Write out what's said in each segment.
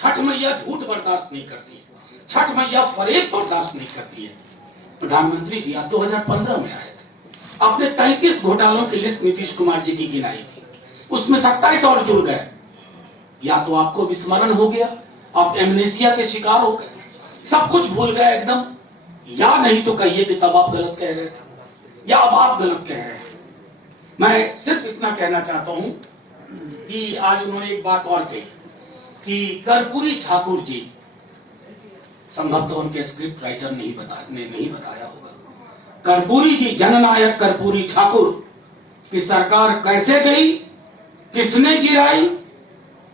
छठ मैया झूठ बर्दाश्त नहीं करती है, छठ मैया फरेब बर्दाश्त नहीं करती है। प्रधानमंत्री जी, आप 2015 में आए थे, आपने 33 घोटालों की लिस्ट नीतीश कुमार जी की गिनाई थी, उसमें 27 और जुड़ गए। या तो आपको विस्मरण हो गया, आप एमनेसिया के शिकार हो गए, सब कुछ भूल गए एकदम, या नहीं तो कहिए कि तब आप गलत कह रहे थे या अब आप गलत कह रहे हैं। मैं सिर्फ इतना कहना चाहता हूं कि आज उन्होंने एक बात और कही कि कर्पूरी ठाकुर जी, संभवतः उनके स्क्रिप्ट राइटर ने नहीं बताया होगा, कर्पूरी जी, जननायक कर्पूरी ठाकुर की सरकार कैसे गई, किसने गिराई,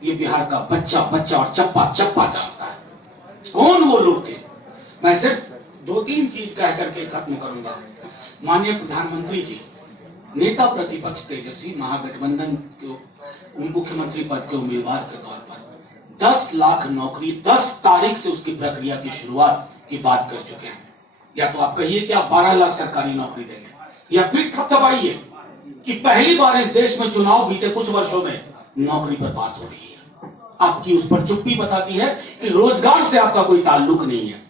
ये बिहार का बच्चा बच्चा और चप्पा चप्पा जानता है कौन वो लोग थे। मैं सिर्फ 2-3 चीज कह करके खत्म करूंगा। माननीय प्रधानमंत्री जी, नेता प्रतिपक्ष तेजस्वी महागठबंधन के मुख्यमंत्री पद के उम्मीदवार के तौर पर 10 लाख नौकरी 10 तारीख से उसकी प्रक्रिया की शुरुआत की बात कर चुके हैं। या तो आप कहिए कि आप 12 लाख सरकारी नौकरी देंगे, या फिर थपथपाइए कि पहली बार इस देश में चुनाव बीते कुछ वर्षों में नौकरी पर बात हो रही है। आपकी उस पर चुप्पी बताती है कि रोजगार से आपका कोई ताल्लुक नहीं है।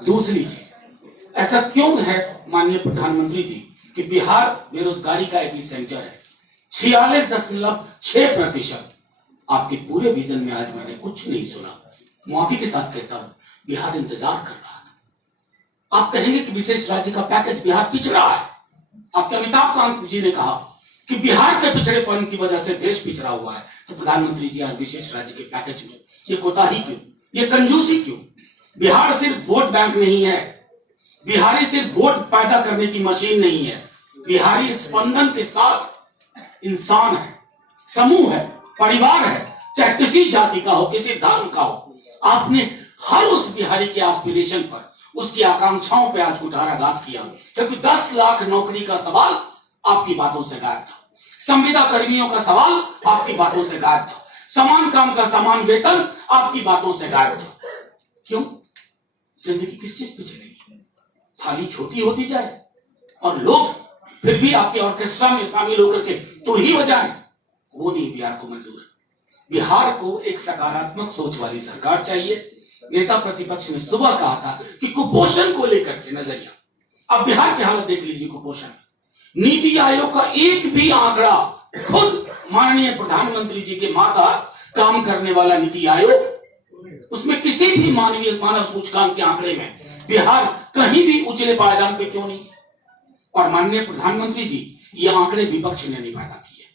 दूसरी चीज, ऐसा क्यों है माननीय प्रधानमंत्री जी कि बिहार बेरोजगारी का एपी सेंटर है, 46.6%। आपके पूरे विजन में आज मैंने कुछ नहीं सुना। माफी के साथ कहता हूं, बिहार इंतजार कर रहा था। आप कहेंगे कि विशेष राज्य का पैकेज बिहार पिछड़ा है। आपके अमिताभ कांत जी ने कहा कि बिहार के पिछड़ेपन की वजह से देश पिछड़ा हुआ है। तो प्रधानमंत्री जी, आज विशेष राज्य के पैकेज में ये कोताही क्यों, ये कंजूसी क्यों? बिहार सिर्फ वोट बैंक नहीं है, बिहारी सिर्फ वोट पैदा करने की मशीन नहीं है। बिहारी स्पंदन के साथ इंसान है, समूह है, परिवार है, चाहे किसी जाति का हो, किसी धर्म का हो। आपने हर उस बिहारी के एस्पिरेशन पर, उसकी आकांक्षाओं पर आज कुठाराघात किया, क्योंकि 10 लाख नौकरी का सवाल आपकी बातों से गायब था, संविदा कर्मियों का सवाल आपकी बातों से गायब था, समान काम का समान वेतन आपकी बातों से गायब था। क्यों? जिंदगी किस चीज पे चलेगी? थाली छोटी होती जाए और लोग फिर भी आपके ऑर्केस्ट्रा में शामिल होकर के तो ही बजाएं, वो नहीं बिहार को मंजूर है। बिहार को एक सकारात्मक सोच वाली सरकार चाहिए। नेता प्रतिपक्ष ने सुबह कहा था कि कुपोषण को लेकर के नजरिया, अब बिहार की हालत देख लीजिए। कुपोषण, नीति आयोग का एक भी आंकड़ा, खुद माननीय प्रधानमंत्री जी के माता काम करने वाला नीति आयोग, उसमें किसी भी मानव सूचकांक के आंकड़े में बिहार कहीं भी उचले पायदान पे क्यों नहीं? और माननीय प्रधानमंत्री जी, ये आंकड़े विपक्ष ने नहीं पैदा किए,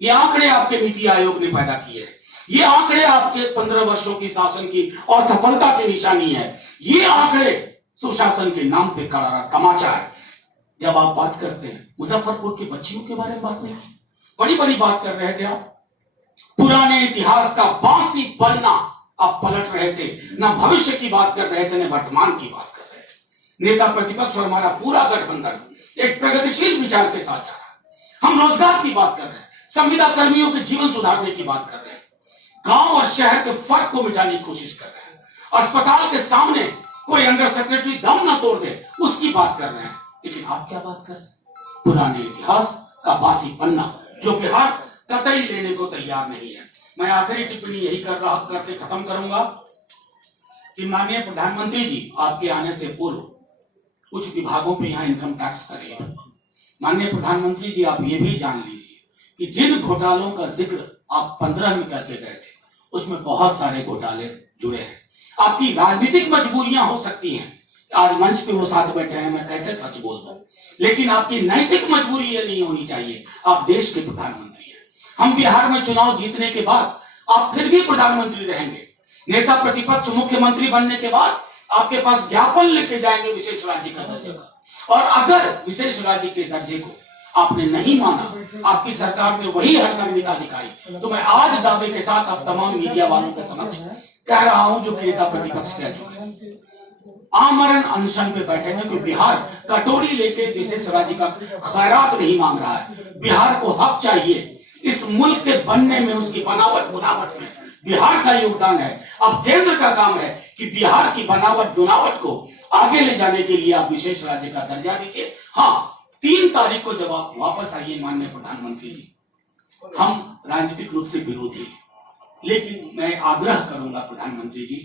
ये आंकड़े आपके नीति आयोग ने पैदा किए हैं, ये आंकड़े आपके 15 वर्षों की शासन की असफलता की निशानी है, ये आंकड़े सुशासन के नाम पे करारा तमाचा है। जब आप बात करते हैं मुजफ्फरपुर की बच्चियों के बारे में, बात नहीं की, बड़ी बड़ी बात कर रहे थे आप, पुराने इतिहास का बासी पन्ना आप पलट रहे थे, ना भविष्य की बात कर रहे थे, न वर्तमान की बात कर रहे थे। नेता प्रतिपक्ष और हमारा पूरा गठबंधन एक प्रगतिशील विचार के साथ जा रहा है। हम रोजगार की बात कर रहे हैं, संविदा कर्मियों के जीवन सुधारने की बात कर रहे हैं, गांव और शहर के फर्क को मिटाने की कोशिश कर रहे हैं, अस्पताल के सामने कोई अंडर सेक्रेटरी दम न तोड़ दे उसकी बात कर रहे हैं। लेकिन आप क्या बात कर रहे हैं? पुराने इतिहास का बासी पन्ना जो बिहार कतई लेने को तैयार नहीं है। मैं आखिरी टिप्पणी यही करके खत्म करूंगा कि माननीय प्रधानमंत्री जी, आपके आने से पूर्व कुछ विभागों पे यहाँ इनकम टैक्स करेगा। माननीय प्रधानमंत्री जी, आप ये भी जान लीजिए कि जिन घोटालों का जिक्र आप 15 में करके गए थे, उसमें बहुत सारे घोटाले जुड़े हैं। आपकी राजनीतिक मजबूरियां हो सकती हैं, आज मंच पे वो साथ बैठे हैं, मैं कैसे सच बोल दूं, लेकिन आपकी नैतिक मजबूरी ये नहीं होनी चाहिए। आप देश के प्रधानमंत्री हैं। हम बिहार में चुनाव जीतने के बाद आप फिर भी प्रधानमंत्री रहेंगे। नेता प्रतिपक्ष मुख्यमंत्री बनने के बाद आपके पास ज्ञापन लेके जाएंगे विशेष राज्य का दर्जे का, और अगर विशेष राज्य के दर्जे को आपने नहीं माना, आपकी सरकार ने वही हठकर्मिता दिखाई, तो मैं आज दावे के साथ आप तमाम मीडिया वालों के समक्ष कह रहा हूं, जो नेता प्रतिपक्ष कह चुके हैं, आमरण अनशन पे बैठेंगे। क्योंकि बिहार कटोरी लेके विशेष राज्य का खैरात नहीं मांग रहा है। बिहार को हक चाहिए, इस मुल्क के बनने में, उसकी बनावट बुनावट में बिहार का योगदान है। अब केंद्र का काम है कि बिहार की बनावट बुनावट को आगे ले जाने के लिए आप विशेष राज्य का दर्जा दीजिए। हाँ, 3 तारीख को जब आप वापस आइए माननीय प्रधानमंत्री जी, हम राजनीतिक रूप से विरोधी हैं, लेकिन मैं आग्रह करूंगा प्रधानमंत्री जी,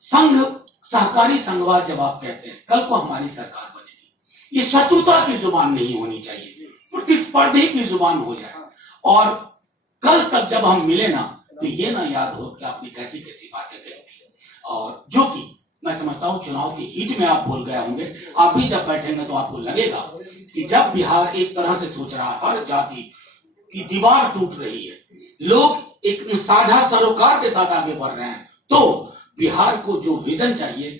संघ सहकारी संघवाद जब आप कहते हैं, कल को हमारी सरकार बनेगी, ये शत्रुता की जुबान नहीं होनी चाहिए, प्रतिस्पर्धी की जुबान हो जाए। और कल तक जब हम मिले ना, तो ये ना याद हो कि आपने कैसी कैसी बातें कही थी, और जो कि मैं समझता हूं चुनाव की हीट में आप बोल गए होंगे। आप भी जब बैठेंगे तो आपको लगेगा कि जब बिहार एक तरह से सोच रहा है, हर जाति की दीवार टूट रही है, लोग एक साझा सरोकार के साथ आगे बढ़ रहे हैं, तो बिहार को जो विजन चाहिए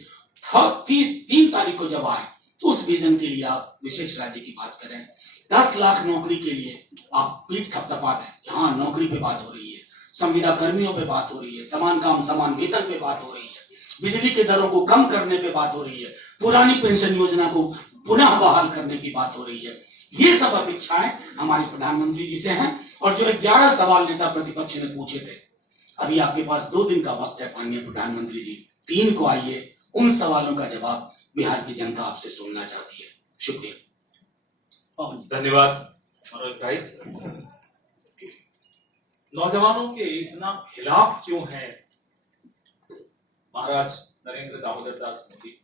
3 तारीख को जब आए, तो उस विजन के लिए आप विशेष राज्य की बात करें। 10 लाख नौकरी के लिए आप पीठ थपथपा दें कि हाँ नौकरी पे बात हो रही है, संविदा कर्मियों पे बात हो रही है, समान काम समान वेतन पे बात हो रही है, बिजली के दरों को कम करने पे बात हो रही है, पुरानी पेंशन योजना को पुनः बहाल करने की बात हो रही है। ये सब अपेक्षाएं हमारे प्रधानमंत्री जी से हैं। और जो 11 सवाल नेता प्रतिपक्ष ने पूछे थे, अभी आपके पास 2 दिन का वक्त है माननीय प्रधानमंत्री जी, 3 को आइए, उन सवालों का जवाब बिहार की जनता आपसे सुनना चाहती है। शुक्रिया। धन्यवाद मनोज भाई। नौजवानों के इतना खिलाफ क्यों है महाराज नरेंद्र दामोदर दास मोदी?